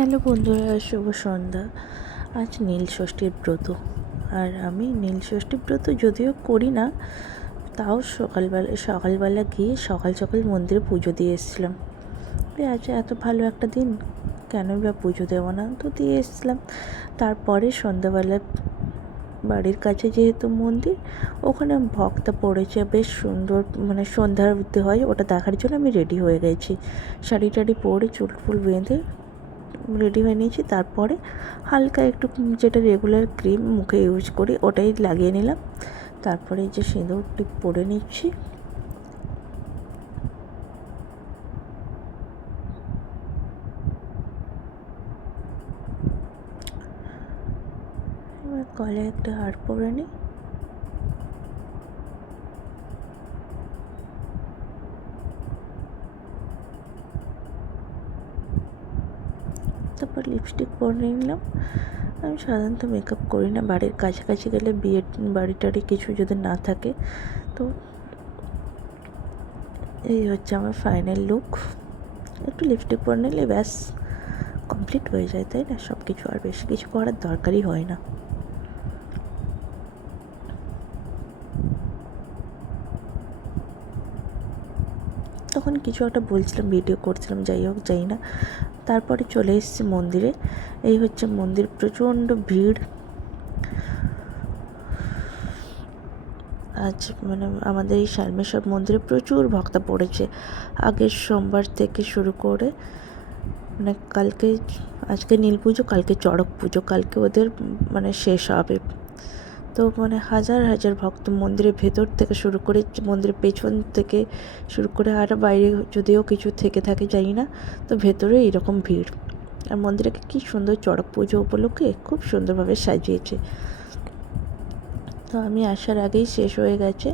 Hello বন্ধুরা, শুভ সন্ধ্যা। আজ নীল ষষ্ঠীর ব্রত। আর আমি নীল ষষ্ঠীর ব্রত যদিও করি না, তাও সকালবেলা গিয়ে সকাল সকাল মন্দিরে পুজো দিয়ে এসেছিলাম। আজ এত ভালো একটা দিন, কেনই বা পুজো দেবো না, তো দিয়ে এসেছিলাম। তারপরে সন্ধ্যাবেলা বাড়ির কাছে যেহেতু মন্দির, ওখানে ভক্তা পড়েছে বেশ সুন্দর, মানে সন্ধ্যার আরতি হয়, ওটা দেখার জন্য আমি রেডি হয়ে গেছি। শাড়ি টাড়ি পরে চুল ফুল বেঁধে রেডি হয়ে নিয়েছি। তারপরে হালকা একটু যেটা রেগুলার ক্রিম মুখে ইউজ করি ওটাই লাগিয়ে নিলাম। তারপরে যে সিঁদুর টিপ পরে নিচ্ছি। এবার গলায় একটা হার পরে নিই। তারপর লিপস্টিক পরে নিলাম। আমি সাধারণত মেকআপ করি না, বাড়ির কাছাকাছি গেলে বিয়ের বাড়ি টাড়ি কিছু যদি না থাকে, তো এই হচ্ছে আমার ফাইনাল লুক। একটু লিপস্টিক পরে নিলে ব্যাস কমপ্লিট হয়ে যায়, তাই না? সব কিছু আর বেশি কিছু করার দরকারই হয় না। তখন কিছু একটা বলছিলাম, ভিডিও করছিলাম, যাই হোক যাই না। তারপরে চলে এসেছি মন্দিরে। এই হচ্ছে মন্দির, প্রচণ্ড ভিড়। আজ মানে আমাদের এই শালমেশ্বর মন্দিরে প্রচুর ভক্তা পড়েছে আগের সোমবার থেকে শুরু করে। মানে আজকে নীল পুজো, কালকে চড়ক পুজো, কালকে ওদের মানে শেষ হবে। তো মানে হাজার হাজার ভক্ত মন্দিরের ভেতর থেকে শুরু করে, মন্দিরের পেছন থেকে শুরু করে, আর বাইরে যদিও কিছু থেকে থাকে জানি না, তো ভেতরে এইরকম ভিড়। আর মন্দিরকে কী সুন্দর চড়ক পুজো উপলক্ষে খুব সুন্দরভাবে সাজিয়েছে। তো আমি আসার আগেই শেষ হয়ে গেছে।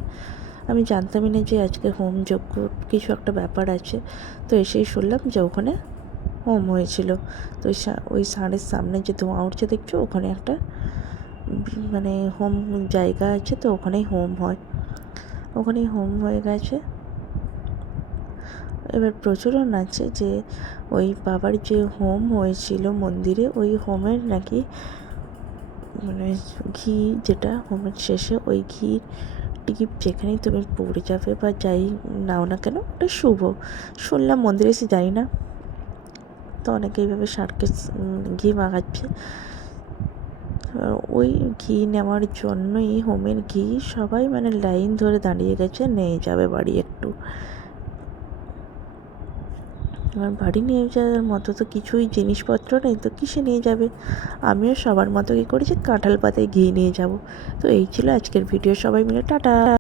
আমি জানতামই না যে আজকে হোম যজ্ঞ কিছু একটা ব্যাপার আছে। তো এসেই শুনলাম যে ওখানে হোম হয়েছিল। তো ওই ষাঁড়ের সামনে যে ধোঁয়া উঠছে দেখছো, ওখানে একটা মানে হোম জায়গা আছে, তো ওখানেই হোম হয়। ওখানেই হোম হয়ে গেছে। এবার প্রচলন আছে যে ওই বাবার যে হোম হয়েছিল মন্দিরে, ওই হোমের নাকি মানে ঘি, যেটা হোমের শেষে ওই ঘি টিপ যেখানেই তুমি পড়ে যাবে বা যাই নাও না কেন, ওটা শুভ শুনলাম। মন্দিরে এসে যাই না, তো অনেকে এইভাবে ষাঁড়কে ঘি মাখাচ্ছে। ওই ঘি নেওয়ার জন্যই, হোমের ঘি, সবাই মানে লাইন ধরে দাঁড়িয়ে গেছে, নিয়ে যাবে বাড়ি একটু। এবার বাড়ি নিয়ে যাওয়ার মতো তো কিছুই জিনিসপত্র নেই, তো কিসে নিয়ে যাবে? আমিও সবার মতো কী করেছি, কাঁঠাল পাতায় ঘি নিয়ে যাব। তো এই ছিল আজকের ভিডিও। সবাই মিলে টাটা।